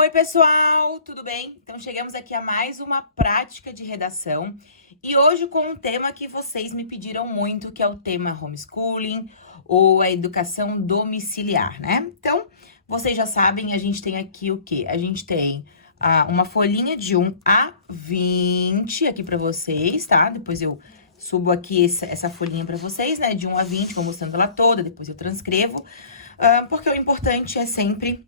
Oi, pessoal, tudo bem? Então, chegamos aqui a mais uma prática de redação e hoje com um tema que vocês me pediram muito, que é o tema homeschooling ou a educação domiciliar, né? Então, vocês já sabem, a gente tem aqui o quê? A gente tem uma folhinha de 1 a 20 aqui pra vocês, tá? Depois eu subo aqui essa folhinha pra vocês, né? De 1 a 20, vou mostrando ela toda, depois eu transcrevo, porque o importante é sempre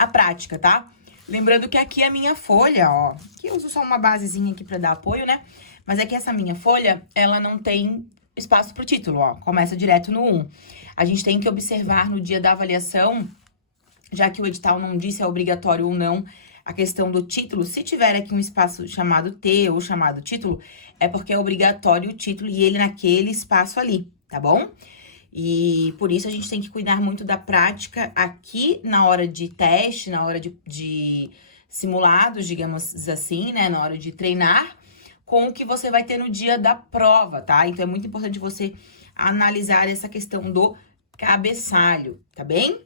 a prática, tá? Lembrando que aqui a minha folha, ó, que eu uso só uma basezinha aqui pra dar apoio, né? Mas é que essa minha folha, ela não tem espaço pro título, ó, começa direto no 1. A gente tem que observar no dia da avaliação, já que o edital não disse se é obrigatório ou não, a questão do título. Se tiver aqui um espaço chamado T ou chamado título, é porque é obrigatório o título e ele naquele espaço ali, tá bom? E por isso a gente tem que cuidar muito da prática aqui na hora de teste, na hora de simulados, digamos assim, né? Na hora de treinar com o que você vai ter no dia da prova, tá? Então é muito importante você analisar essa questão do cabeçalho, tá bem?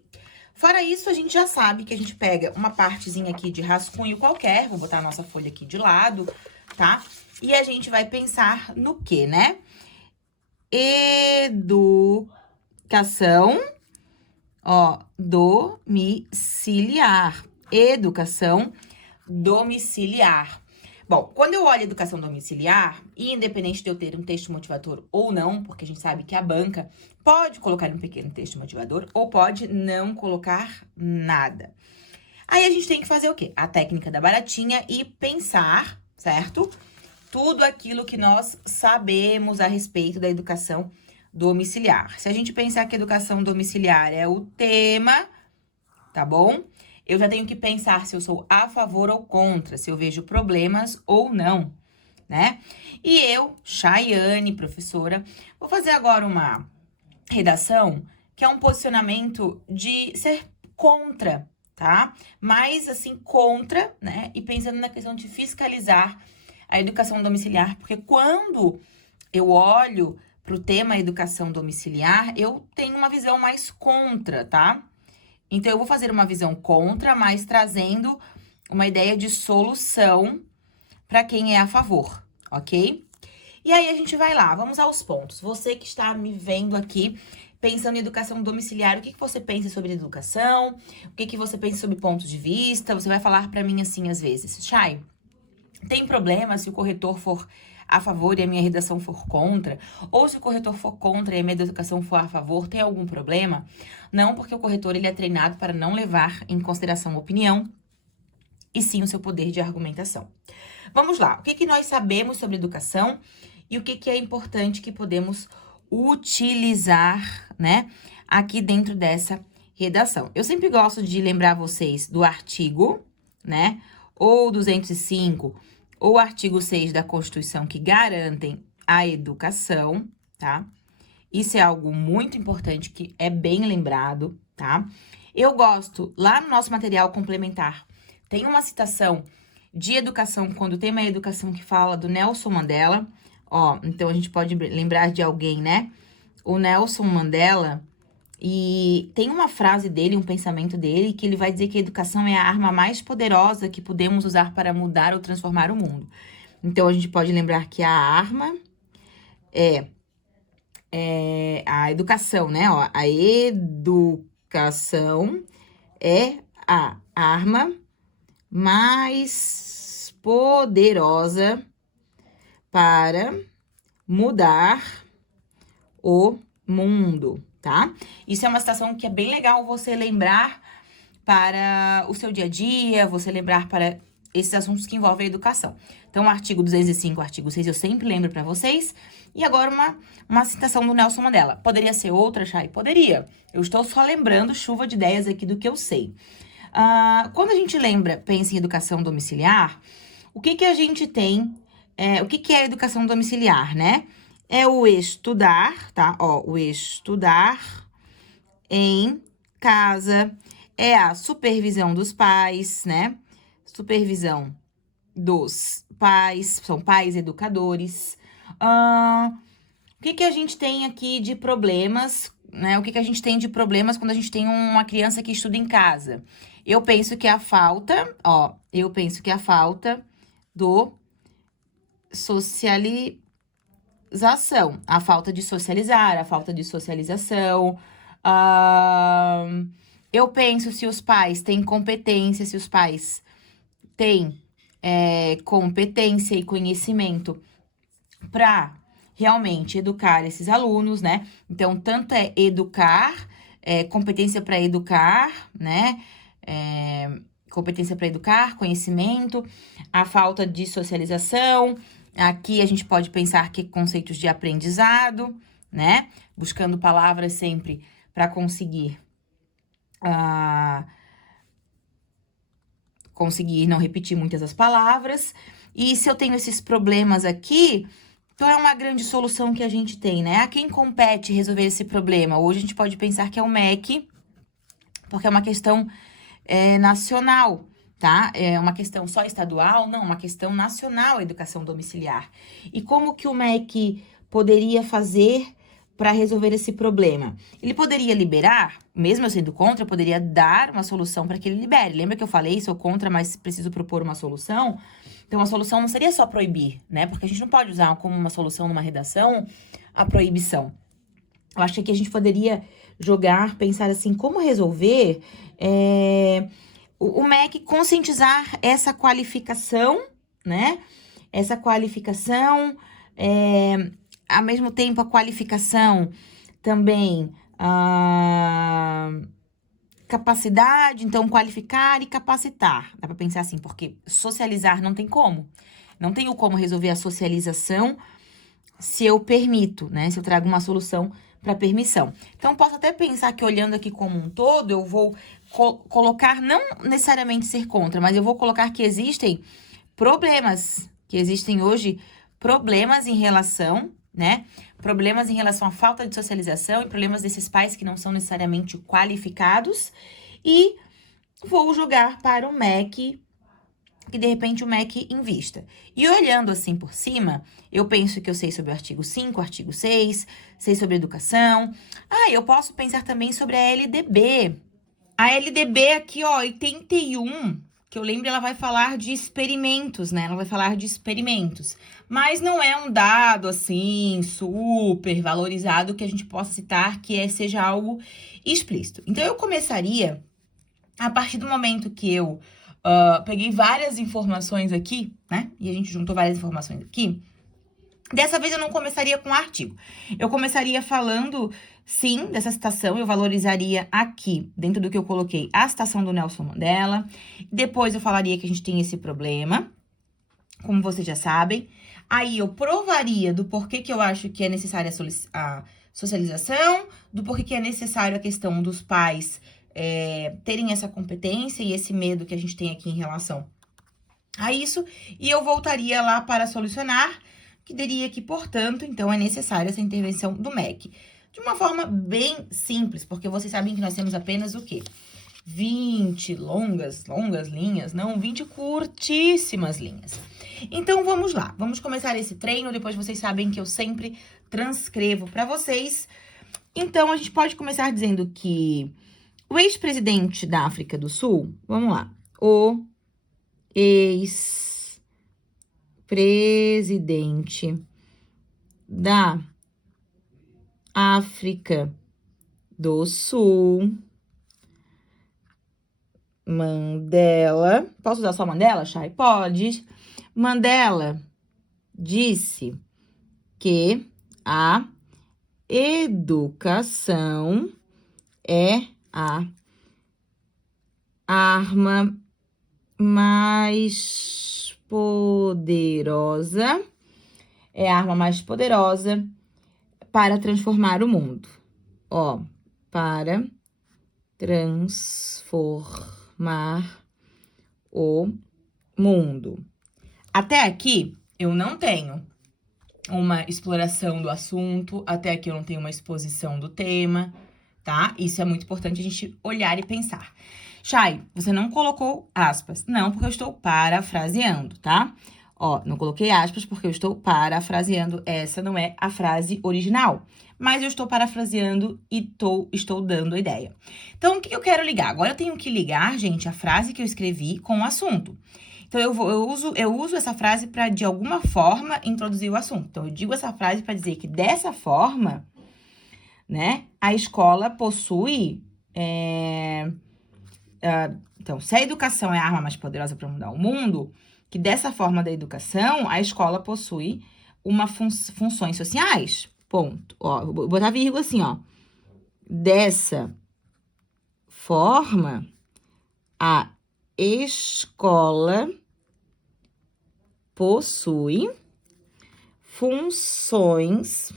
Fora isso, a gente já sabe que a gente pega uma partezinha aqui de rascunho qualquer, vou botar a nossa folha aqui de lado, tá? E a gente vai pensar no quê, né? Educação, ó, domiciliar. Educação domiciliar. Bom, quando eu olho educação domiciliar, e independente de eu ter um texto motivador ou não, porque a gente sabe que a banca pode colocar um pequeno texto motivador ou pode não colocar nada. Aí a gente tem que fazer o quê? A técnica da baratinha e pensar, certo? Tudo aquilo que nós sabemos a respeito da educação domiciliar. Se a gente pensar que educação domiciliar é o tema, tá bom? Eu já tenho que pensar se eu sou a favor ou contra, se eu vejo problemas ou não, né? E eu, Chayane, professora, vou fazer agora uma redação que é um posicionamento de ser contra, tá? Mas, assim, contra, né? E pensando na questão de fiscalizar a educação domiciliar, porque quando eu olho para o tema educação domiciliar, eu tenho uma visão mais contra, tá? Então, eu vou fazer uma visão contra, mas trazendo uma ideia de solução para quem é a favor, ok? E aí, a gente vai lá, vamos aos pontos. Você que está me vendo aqui, pensando em educação domiciliar, o que você pensa sobre educação? O que você pensa sobre pontos de vista? Você vai falar para mim assim, às vezes, Chay, tem problema se o corretor for a favor e a minha redação for contra? Ou se o corretor for contra e a minha educação for a favor, tem algum problema? Não, porque o corretor ele é treinado para não levar em consideração a opinião, e sim o seu poder de argumentação. Vamos lá, o que nós sabemos sobre educação e o que é importante que podemos utilizar, né, aqui dentro dessa redação. Eu sempre gosto de lembrar vocês do artigo, né, ou 205, ou artigo 6 da Constituição, que garantem a educação, tá? Isso é algo muito importante, que é bem lembrado, tá? Eu gosto, lá no nosso material complementar, tem uma citação de educação, quando o tema é educação, que fala do Nelson Mandela. Ó, então a gente pode lembrar de alguém, né? O Nelson Mandela, e tem uma frase dele, um pensamento dele, que ele vai dizer que a educação é a arma mais poderosa que podemos usar para mudar ou transformar o mundo. Então, a gente pode lembrar que a arma é a educação, né? Ó, a educação é a arma mais poderosa para mudar o mundo, tá? Isso é uma citação que é bem legal você lembrar para o seu dia a dia, você lembrar para esses assuntos que envolvem a educação. Então, o artigo 205, o artigo 6, eu sempre lembro para vocês. E agora, uma citação do Nelson Mandela. Poderia ser outra, Chay? Poderia. Eu estou só lembrando chuva de ideias aqui do que eu sei. Quando a gente lembra, pensa em educação domiciliar, o que a gente tem, o que é educação domiciliar, né? É o estudar, tá? Ó, o estudar em casa, é a supervisão dos pais, né? Supervisão dos pais, são pais educadores. O que a gente tem aqui de problemas, né? O que a gente tem de problemas quando a gente tem uma criança que estuda em casa? Eu penso que a falta, ó, do socialização, a falta de socializar, a falta de socialização. Eu penso se os pais têm competência, se os pais têm competência e conhecimento para realmente educar esses alunos, né? Então, tanto é educar, competência para educar, né? Competência para educar, conhecimento, a falta de socialização. Aqui a gente pode pensar que conceitos de aprendizado, né? Buscando palavras sempre para conseguir não repetir muitas as palavras. E se eu tenho esses problemas aqui, então é uma grande solução que a gente tem, né? A quem compete resolver esse problema? Hoje a gente pode pensar que é o MEC, porque é uma questão nacional, tá? É uma questão só estadual? Não, uma questão nacional, a educação domiciliar. E como que o MEC poderia fazer para resolver esse problema? Ele poderia liberar, mesmo eu sendo contra, eu poderia dar uma solução para que ele libere. Lembra que eu falei, sou contra, mas preciso propor uma solução? Então, a solução não seria só proibir, né? Porque a gente não pode usar como uma solução numa redação a proibição. Eu acho que aqui a gente poderia pensar assim, como resolver o MEC conscientizar essa qualificação, né? Essa qualificação, ao mesmo tempo a qualificação também, capacidade, então qualificar e capacitar. Dá para pensar assim, porque socializar não tem como. Não tenho como resolver a socialização se eu permito, né? Se eu trago uma solução para permissão. Então, posso até pensar que olhando aqui como um todo, eu vou colocar, não necessariamente ser contra, mas eu vou colocar que existem problemas, que existem hoje problemas em relação, né? Problemas em relação à falta de socialização e problemas desses pais que não são necessariamente qualificados. E vou jogar para o MEC, que de repente o MEC invista. E olhando assim por cima, eu penso que eu sei sobre o artigo 5, o artigo 6, sei sobre educação. Eu posso pensar também sobre a LDB. A LDB aqui, ó, 81, que eu lembro, ela vai falar de experimentos, né? Ela vai falar de experimentos. Mas não é um dado, assim, super valorizado que a gente possa citar que seja algo explícito. Então, eu começaria, a partir do momento que eu peguei várias informações aqui, né? E a gente juntou várias informações aqui. Dessa vez eu não começaria com artigo. Eu começaria falando, sim, dessa citação. Eu valorizaria aqui, dentro do que eu coloquei, a citação do Nelson Mandela. Depois eu falaria que a gente tem esse problema, como vocês já sabem. Aí eu provaria do porquê que eu acho que é necessária a socialização, do porquê que é necessário a questão dos pais terem essa competência e esse medo que a gente tem aqui em relação a isso. E eu voltaria lá para solucionar, que diria que, portanto, então é necessária essa intervenção do MEC. De uma forma bem simples, porque vocês sabem que nós temos apenas o quê? 20 longas linhas, não, 20 curtíssimas linhas. Então, vamos lá. Vamos começar esse treino, depois vocês sabem que eu sempre transcrevo para vocês. Então, a gente pode começar dizendo que o ex-presidente da África do Sul, vamos lá, o ex-presidente da África do Sul, Mandela, posso usar só Mandela, Chay? Pode. Mandela disse que a educação é a arma mais poderosa, para transformar o mundo. Para transformar o mundo. Até aqui, eu não tenho uma exploração do assunto, até aqui eu não tenho uma exposição do tema, tá? Isso é muito importante a gente olhar e pensar. Chay, você não colocou aspas. Não, porque eu estou parafraseando, tá? Não coloquei aspas porque eu estou parafraseando. Essa não é a frase original. mas eu estou parafraseando e estou dando a ideia. Então, o que eu quero ligar? Agora eu tenho que ligar, gente, a frase que eu escrevi com o assunto. Então, eu uso essa frase para, de alguma forma, introduzir o assunto. Então, eu digo essa frase para dizer que, dessa forma, né, a escola possui... Então, se a educação é a arma mais poderosa para mudar o mundo, que dessa forma da educação, a escola possui funções sociais. Ponto. Ó, vou botar vírgula assim, ó. Dessa forma, a escola possui funções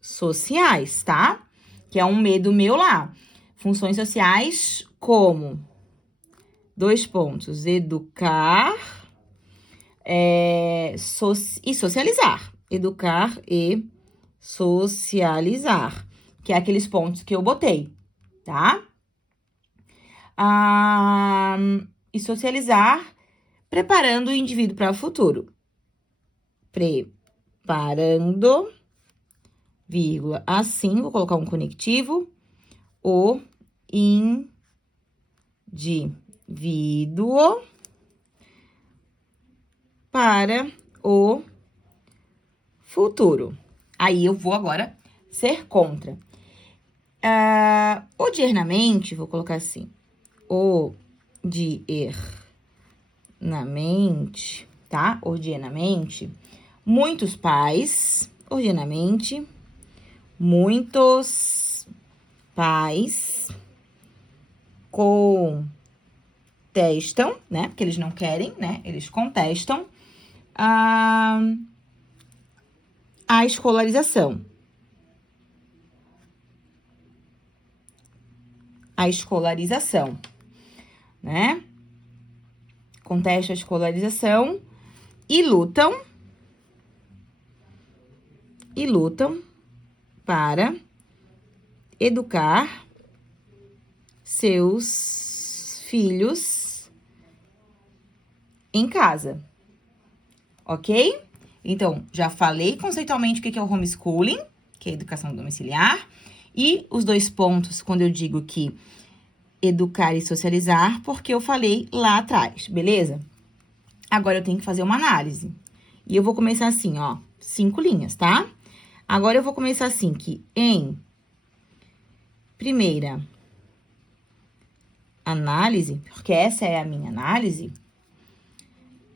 sociais, tá? Que é um medo meu lá. Funções sociais como, educar e socializar. Educar e socializar, que é aqueles pontos que eu botei, tá? E socializar, preparando o indivíduo para o futuro. Preparando, vírgula, assim, vou colocar um conectivo, o indivíduo para o futuro. Aí eu vou agora ser contra. Odiernamente, vou colocar assim, odiernamente, tá? Odiernamente, muitos pais contestam, né? Porque eles não querem, né? Eles contestam a escolarização. A escolarização, né? Contestam a escolarização e lutam para educar seus filhos em casa, ok? Então, já falei conceitualmente o que é o homeschooling, que é a educação domiciliar, e os 2 pontos quando eu digo que educar e socializar, porque eu falei lá atrás, beleza? Agora eu tenho que fazer uma análise. E eu vou começar assim, ó, 5 linhas, tá? Agora eu vou começar assim, que em primeira análise, porque essa é a minha análise,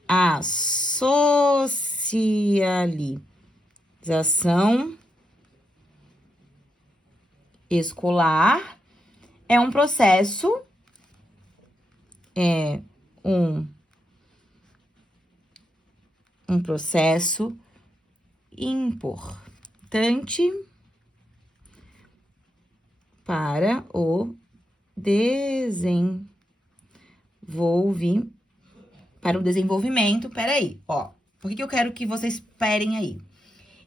a socialização escolar é um processo, um processo importante para o desenvolvimento. Peraí, ó. Por que eu quero que vocês esperem aí?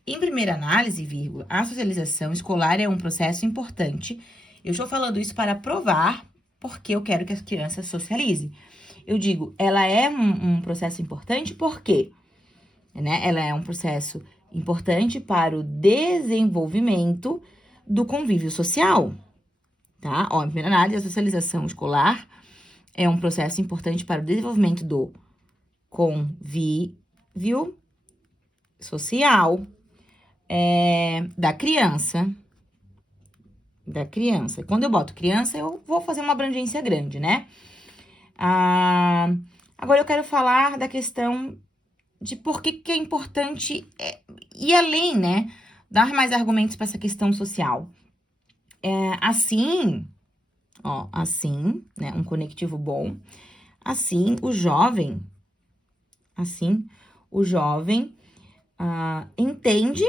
Em primeira análise, vírgula, a socialização escolar é um processo importante. Eu estou falando isso para provar porque eu quero que as crianças socializem. Eu digo, ela é um processo importante porque, né? Ela é um processo importante para o desenvolvimento do convívio social, tá? Ó, em primeira análise, a socialização escolar é um processo importante para o desenvolvimento do convívio social da criança. Quando eu boto criança, eu vou fazer uma abrangência grande, né? Agora eu quero falar da questão de por que é importante ir além, né? Dar mais argumentos para essa questão social. Assim, né? Um conectivo bom. Assim, o jovem entende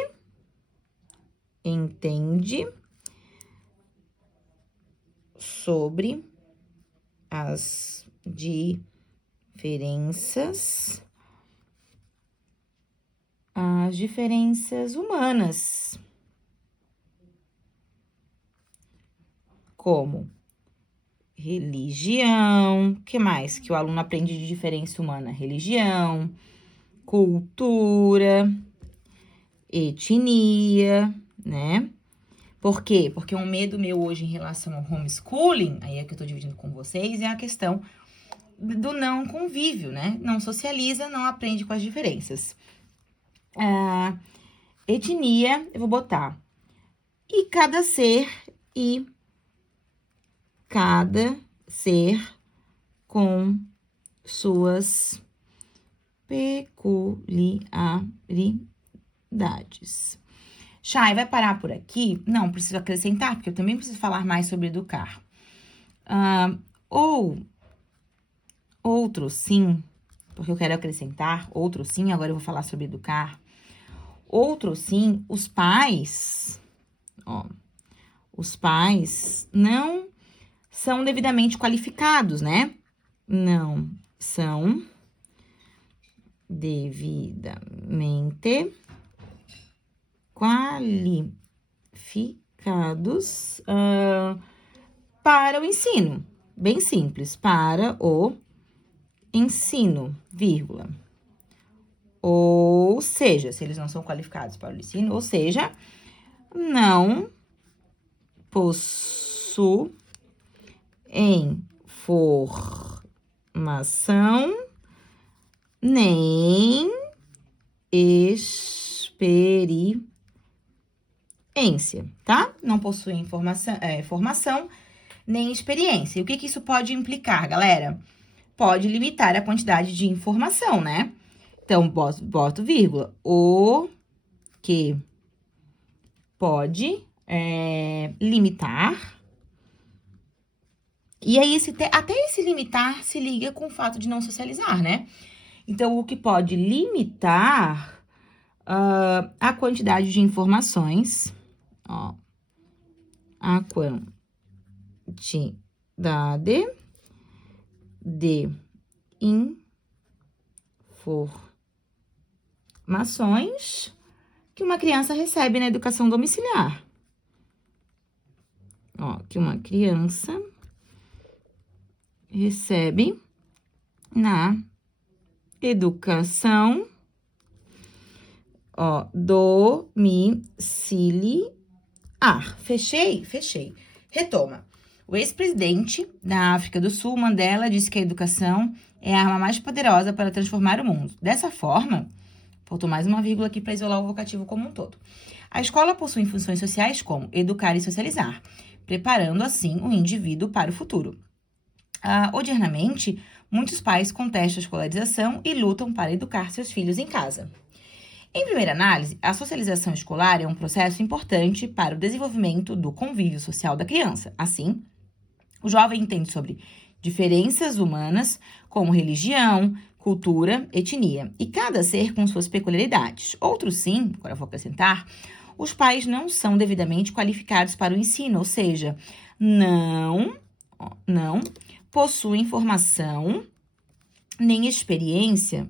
sobre as diferenças humanas, como religião, que mais que o aluno aprende de diferença humana? Religião, cultura, etnia, né? Por quê? Porque um medo meu hoje em relação ao homeschooling, aí é que eu tô dividindo com vocês, é a questão do não convívio, né? Não socializa, não aprende com as diferenças. Etnia, eu vou botar e cada ser com suas peculiaridades. Chay, vai parar por aqui? Não, preciso acrescentar, porque eu também preciso falar mais sobre educar. Ou outro sim, porque eu quero acrescentar, outro sim, agora eu vou falar sobre educar. Outro sim, os pais não são devidamente qualificados, né? Não são devidamente qualificados para o ensino. Bem simples, para o ensino, vírgula. Ou seja, se eles não são qualificados para o ensino, ou seja, não possuem formação nem experiência, tá? Não possuem formação nem experiência. E o que isso pode implicar, galera? Pode limitar a quantidade de informação, né? Então, boto vírgula. O que pode limitar. E aí, até esse limitar se liga com o fato de não socializar, né? Então, o que pode limitar a quantidade de informações, a quantidade de informações que uma criança recebe na educação domiciliar. Que uma criança recebe na educação domiciliar. Fechei. Retoma. O ex-presidente da África do Sul, Mandela, disse que a educação é a arma mais poderosa para transformar o mundo. Dessa forma, faltou mais uma vírgula aqui para isolar o vocativo como um todo. A escola possui funções sociais como educar e socializar, preparando assim o indivíduo para o futuro. Odiernamente, muitos pais contestam a escolarização e lutam para educar seus filhos em casa. Em primeira análise, a socialização escolar é um processo importante para o desenvolvimento do convívio social da criança. Assim, o jovem entende sobre diferenças humanas, como religião, cultura, etnia, e cada ser com suas peculiaridades. Outro sim, agora eu vou acrescentar, os pais não são devidamente qualificados para o ensino, ou seja, não possuem formação nem experiência,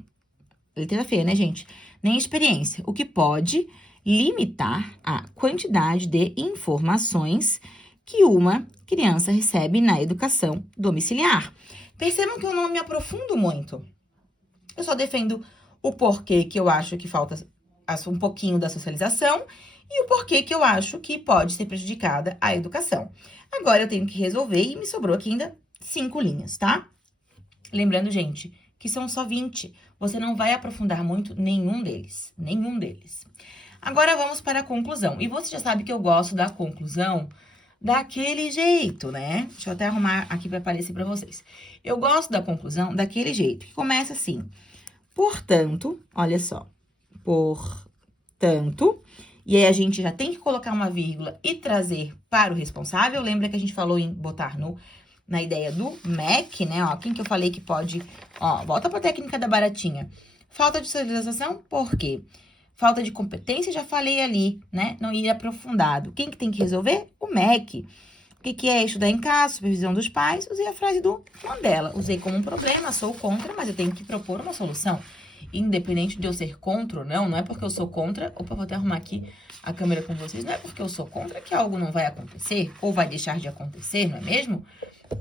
letra feia, né, gente? Nem experiência, o que pode limitar a quantidade de informações que uma criança recebe na educação domiciliar. Percebam que eu não me aprofundo muito. Eu só defendo o porquê que eu acho que falta um pouquinho da socialização e o porquê que eu acho que pode ser prejudicada a educação. Agora eu tenho que resolver e me sobrou aqui ainda 5 linhas, tá? Lembrando, gente, que são só 20. Você não vai aprofundar muito nenhum deles. Agora vamos para a conclusão. E você já sabe que eu gosto da conclusão daquele jeito, né? Deixa eu até arrumar aqui para aparecer para vocês. Eu gosto da conclusão daquele jeito, que começa assim. Portanto, olha só. Portanto, e aí a gente já tem que colocar uma vírgula e trazer para o responsável. Lembra que a gente falou em botar na ideia do MEC, né? Quem que eu falei que pode... volta para a técnica da baratinha. Falta de socialização, por quê? Falta de competência, já falei ali, né? Não ir aprofundado. Quem que tem que resolver? O MEC. O que é estudar em casa, supervisão dos pais? Usei a frase do Mandela. Usei como um problema, sou contra, mas eu tenho que propor uma solução. Independente de eu ser contra ou não é porque eu sou contra... Opa, vou até arrumar aqui a câmera com vocês. Não é porque eu sou contra que algo não vai acontecer ou vai deixar de acontecer, não é mesmo?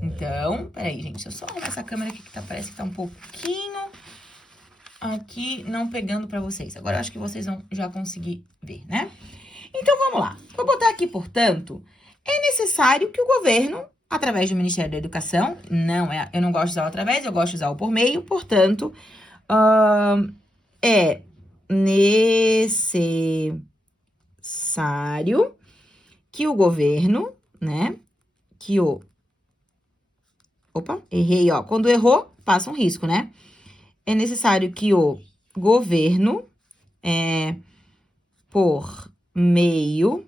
Então, peraí, gente, deixa eu só arrumar essa câmera aqui que parece que tá um pouquinho aqui não pegando pra vocês. Agora eu acho que vocês vão já conseguir ver, né? Então, vamos lá. Vou botar aqui, portanto, é necessário que o governo, através do Ministério da Educação, eu não gosto de usar o através, eu gosto de usar o por meio, portanto, é necessário que o governo, né, Opa, errei, ó. Quando errou, passa um risco, né? É necessário que o governo, por meio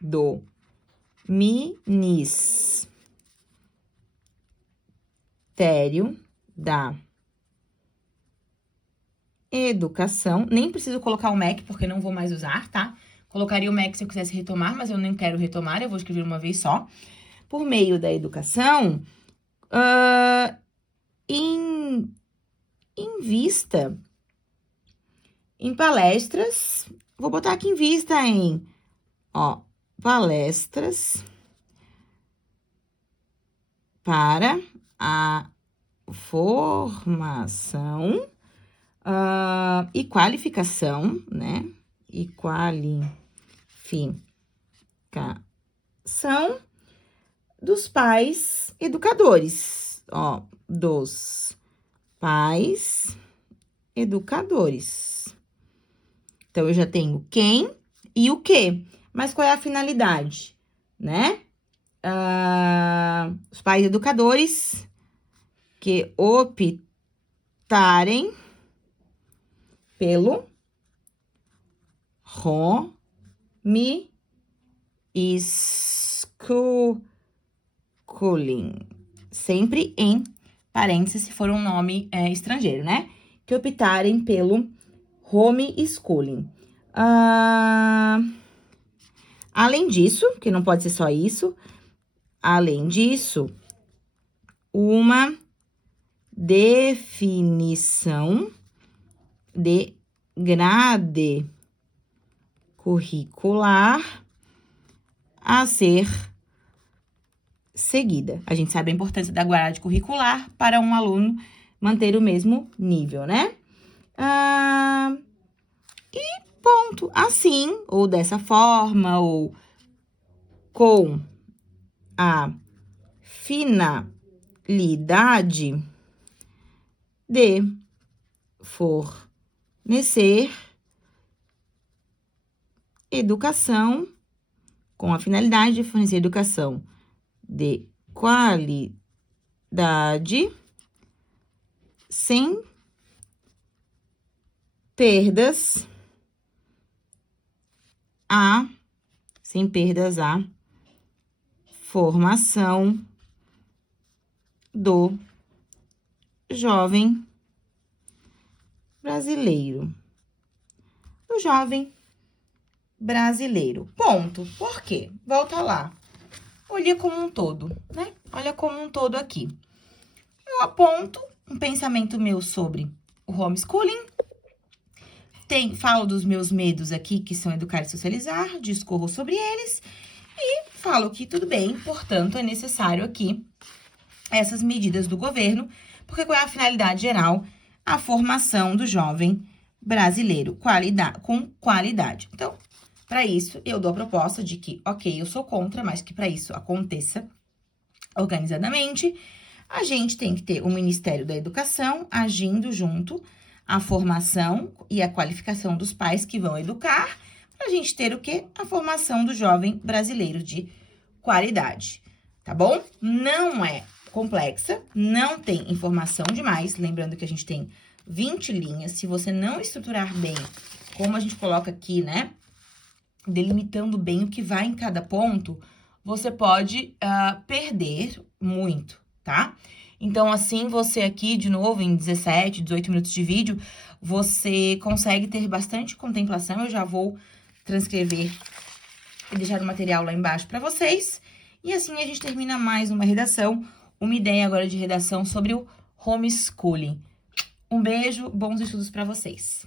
do Ministério da Educação, nem preciso colocar o MEC, porque não vou mais usar, tá? Colocaria o MEC se eu quisesse retomar, mas eu nem quero retomar, eu vou escrever uma vez só. Por meio da educação, invista em palestras, vou botar aqui invista em, palestras para a formação e qualificação, né? E qualificação dos pais educadores, dos pais educadores. Então, eu já tenho quem e o que, mas qual é a finalidade, né? Os pais educadores que optarem pelo homeschooling, sempre em parênteses, se for um nome estrangeiro, né? Que optarem pelo homeschooling. Além disso, que não pode ser só isso, além disso, uma definição de grade curricular a ser seguida. A gente sabe a importância da grade curricular para um aluno manter o mesmo nível, né? E ponto. Assim, ou dessa forma, ou com a finalidade de fornecer educação, com a finalidade de fornecer educação de qualidade, sem perdas à formação do jovem brasileiro. Ponto. Por quê? Volta lá. Olha como um todo, né? Olha como um todo aqui. Eu aponto um pensamento meu sobre o homeschooling. Falo dos meus medos aqui, que são educar e socializar, discorro sobre eles. E falo que tudo bem, portanto, é necessário aqui essas medidas do governo, porque qual é a finalidade geral? A formação do jovem brasileiro com qualidade. Então, para isso, eu dou a proposta de que, ok, eu sou contra, mas que para isso aconteça organizadamente, a gente tem que ter o Ministério da Educação agindo junto à formação e à qualificação dos pais que vão educar, para a gente ter o quê? A formação do jovem brasileiro de qualidade, tá bom? Não é complexa, não tem informação demais, lembrando que a gente tem 20 linhas, se você não estruturar bem, como a gente coloca aqui, né, delimitando bem o que vai em cada ponto, você pode perder muito, tá? Então, assim, você aqui, de novo, em 17, 18 minutos de vídeo, você consegue ter bastante contemplação. Eu já vou transcrever e deixar o material lá embaixo para vocês. E assim a gente termina mais uma redação, uma ideia agora de redação sobre o homeschooling. Um beijo, bons estudos para vocês!